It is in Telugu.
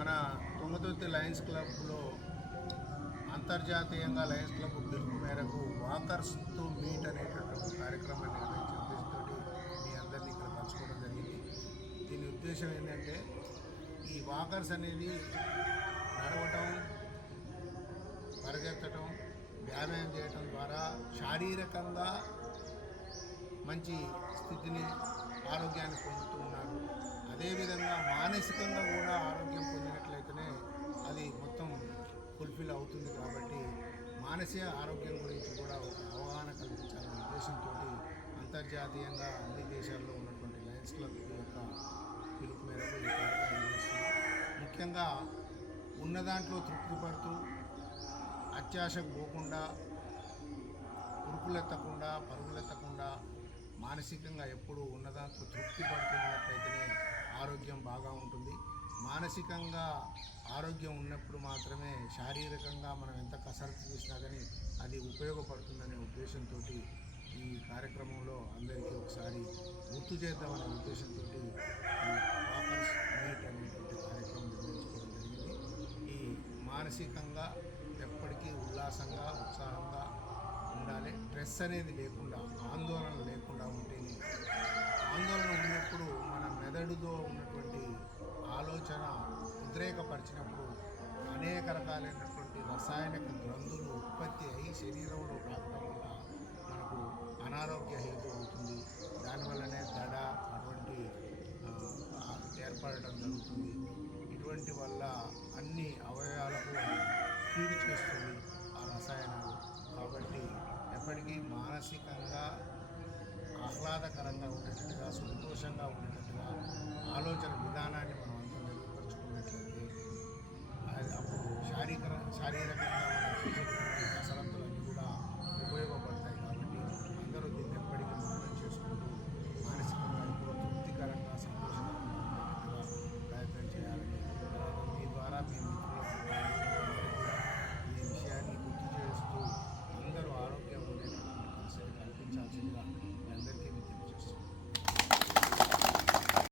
మన తుంగతుర్తి లయన్స్ క్లబ్లో అంతర్జాతీయంగా లయన్స్ క్లబ్ పిలుపు మేరకు వాకర్స్తో మీట్ అనేటువంటి ఒక కార్యక్రమాన్ని నిర్వహించిన ఉద్దేశంతో మీ అందరినీ ఇక్కడ కలుసుకోవడం జరిగింది. దీని ఉద్దేశం ఏంటంటే ఈ వాకర్స్ అనేది నడవటం, పరిగెత్తడం, వ్యాయామం చేయటం ద్వారా శారీరకంగా మంచి స్థితిని, ఆరోగ్యాన్ని పొందుతూ ఉన్నారు. అదేవిధంగా మానసికంగా కూడా ఆరోగ్యం పొందినట్లయితేనే అది మొత్తం ఫుల్ఫిల్ అవుతుంది. కాబట్టి మానసిక ఆరోగ్యం గురించి కూడా ఒక అవగాహన కల్పించాలనే ఉద్దేశంతో అంతర్జాతీయంగా అన్ని దేశాల్లో ఉన్నటువంటి లయన్స్ క్లబ్ యొక్క పిలుపు మేరకు ఈ కార్యక్రమం చేస్తున్నాం. ముఖ్యంగా ఉన్న దాంట్లో తృప్తి పడుతూ అత్యాశకు పోకుండా, ఉరుకులెత్తకుండా, పరుగులెత్తకుండా మానసికంగా ఎప్పుడు ఉన్నదాంతో తృప్తి పడుతున్నట్లయితేనే ఆరోగ్యం బాగా ఉంటుంది. మానసికంగా ఆరోగ్యం ఉన్నప్పుడు మాత్రమే శారీరకంగా మనం ఎంత కసరత్తు చేసినా కానీ అది ఉపయోగపడుతుందనే ఉద్దేశంతో ఈ కార్యక్రమంలో అందరికీ ఒకసారి గుర్తు చేద్దామనే ఉద్దేశంతో ఈ వాకర్స్ మీట్ అనేటువంటి కార్యక్రమం నిర్వహించుకోవడం జరిగింది. ఈ మానసికంగా ఎప్పటికీ ఉల్లాసంగా, ఉత్సాహంగా ఉండాలి. స్ట్రెస్ అనేది లేకుండా, ఆందోళన లేకుండా ఉంటేనే, ఆందోళన ఉన్నప్పుడు మన మెదడులో ఉన్నటువంటి ఆలోచన ఉద్రేకపరిచినప్పుడు అనేక రకాలైనటువంటి రసాయనిక గ్రంథులు ఉత్పత్తి అయి శరీరంలో రావడం వల్ల మనకు అనారోగ్య హేతు అవుతుంది. దానివల్లనే దడ అటువంటి ఏర్పడటం జరుగుతుంది. ఇటువంటి వల్ల అన్ని అవయవాలకు కీడు చేస్తుంది ఆ రసాయనాలు. కాబట్టి ఎప్పటికీ మానసికంగా ఆహ్లాదకరంగా ఉండేటట్టుగా, సంతోషంగా ఉండేటట్టుగా ఆలోచన విధానాన్ని